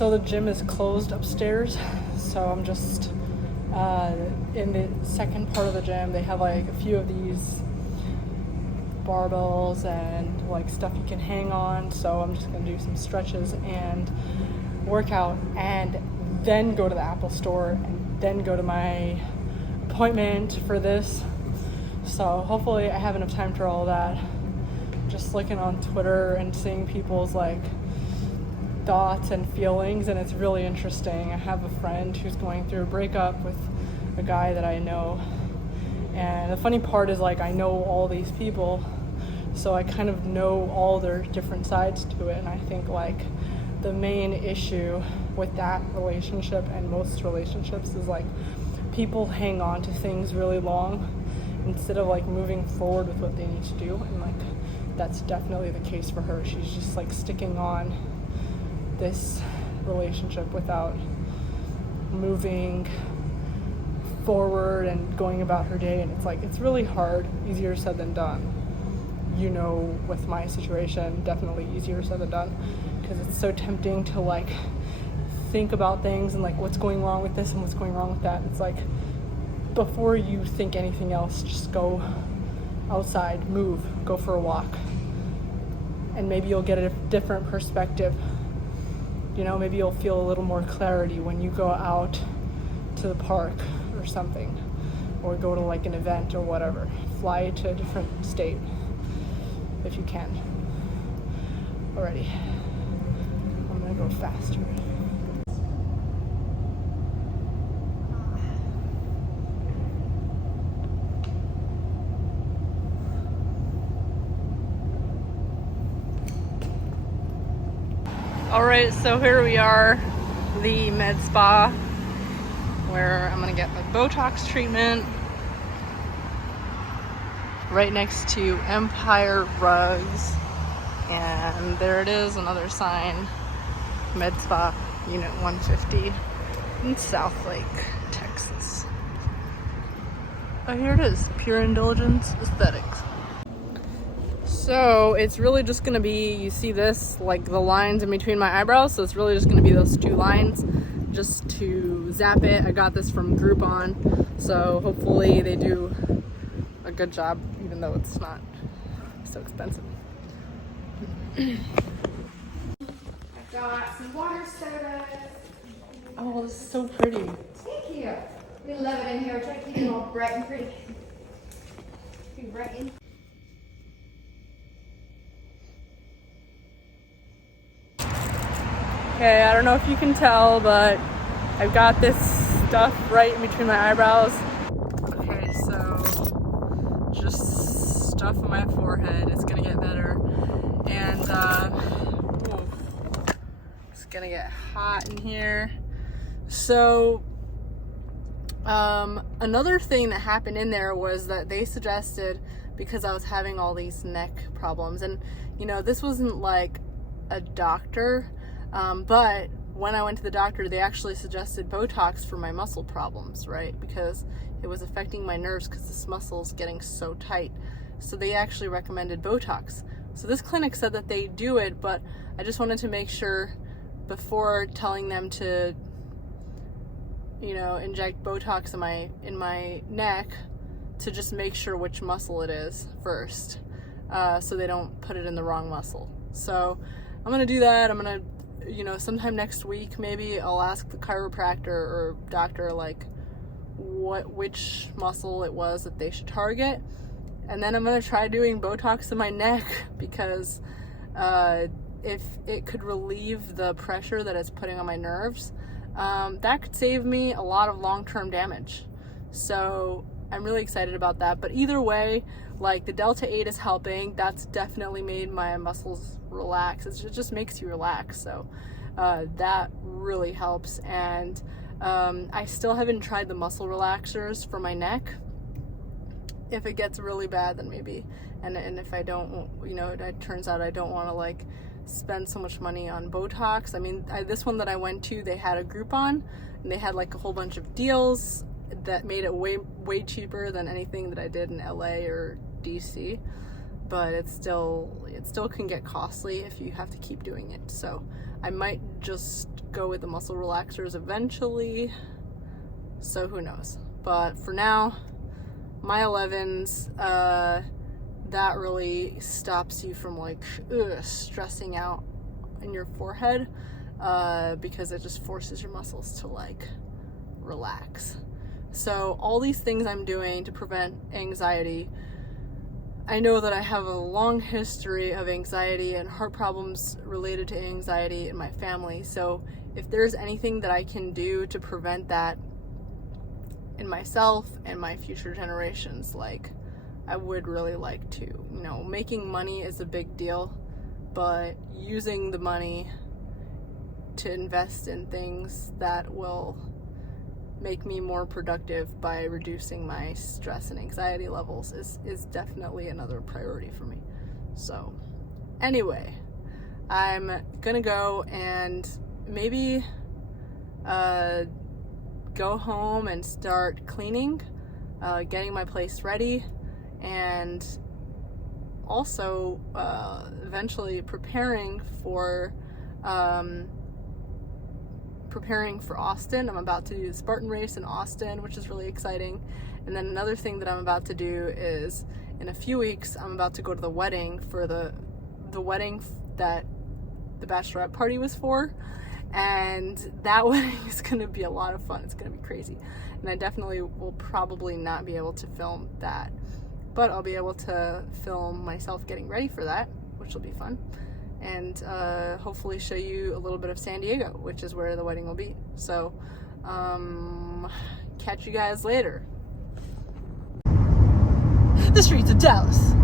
So the gym is closed upstairs, so I'm just in the second part of the gym. They have like a few of these barbells and like stuff you can hang on, so I'm just gonna do some stretches and work out and then go to the Apple store and then go to my appointment for this. So hopefully I have enough time for all that. Just looking on Twitter and seeing people's like thoughts and feelings, and it's really interesting. I have a friend who's going through a breakup with a guy that I know, and the funny part is like I know all these people, so I kind of know all their different sides to it. And I think like the main issue with that relationship and most relationships is like people hang on to things really long instead of like moving forward with what they need to do. And like that's definitely the case for her. She's just like sticking on this relationship without moving forward and going about her day. And it's like it's really hard, easier said than done. You know, with my situation, definitely easier said than done, because it's so tempting to like think about things and like what's going wrong with this and what's going wrong with that. It's like before you think anything else, just go outside, move, go for a walk, and maybe you'll get a different perspective. You know, maybe you'll feel a little more clarity when you go out to the park or something, or go to like an event or whatever. Fly to a different state if you can. Alrighty, I'm gonna go faster. Alright, so here we are, the med spa, where I'm gonna get my Botox treatment, right next to Empire Rugs. And there it is, another sign, med spa, unit 150 in South Lake, Texas. Oh, here it is, Pure Indulgence Aesthetics. So it's really just gonna be, you see this, like the lines in between my eyebrows, so it's really just gonna be those two lines just to zap it. I got this from Groupon, so hopefully they do a good job, even though it's not so expensive. I've got some water sodas. Oh, this is so pretty. Thank you. We love it in here. Try to keep it all bright and pretty. Be bright and Okay, I don't know if you can tell, but I've got this stuff right in between my eyebrows. Okay, so just stuff on my forehead. It's gonna get better. And it's gonna get hot in here. So another thing that happened in there was that they suggested, because I was having all these neck problems, and you know, this wasn't like a doctor, but when I went to the doctor, they actually suggested Botox for my muscle problems, right? Because it was affecting my nerves because this muscle's getting so tight. So they actually recommended Botox. So this clinic said that they do it, but I just wanted to make sure before telling them to, you know, inject Botox in my neck, to just make sure which muscle it is first, so they don't put it in the wrong muscle. So I'm gonna do that. I'm gonna, you know, sometime next week maybe I'll ask the chiropractor or doctor like which muscle it was that they should target, and then I'm gonna try doing Botox in my neck, because if it could relieve the pressure that it's putting on my nerves, that could save me a lot of long-term damage. So I'm really excited about that. But either way, like the Delta 8 is helping. That's definitely made my muscles relax. It just makes you relax. So that really helps. And I still haven't tried the muscle relaxers for my neck. If it gets really bad, then maybe. And if I don't, you know, it turns out I don't want to like spend so much money on Botox. I mean, this one that I went to, they had a Groupon, and they had like a whole bunch of deals that made it way cheaper than anything that I did in LA or DC. but it still can get costly if you have to keep doing it. So I might just go with the muscle relaxers eventually, so who knows. But for now, my 11s, that really stops you from like stressing out in your forehead, because it just forces your muscles to like relax. So all these things I'm doing to prevent anxiety. I know that I have a long history of anxiety and heart problems related to anxiety in my family. So if there's anything that I can do to prevent that in myself and my future generations, like, I would really like to. You know, making money is a big deal, but using the money to invest in things that will make me more productive by reducing my stress and anxiety levels is definitely another priority for me. So anyway, I'm gonna go and maybe go home and start cleaning, getting my place ready, and also eventually preparing for Austin. I'm about to do the Spartan race in Austin, which is really exciting. And then another thing that I'm about to do is, in a few weeks, I'm about to go to the wedding for the wedding that the bachelorette party was for. And that wedding is going to be a lot of fun. It's going to be crazy. And I definitely will probably not be able to film that, but I'll be able to film myself getting ready for that, which will be fun. And hopefully show you a little bit of San Diego, which is where the wedding will be. So catch you guys later. The streets of Dallas.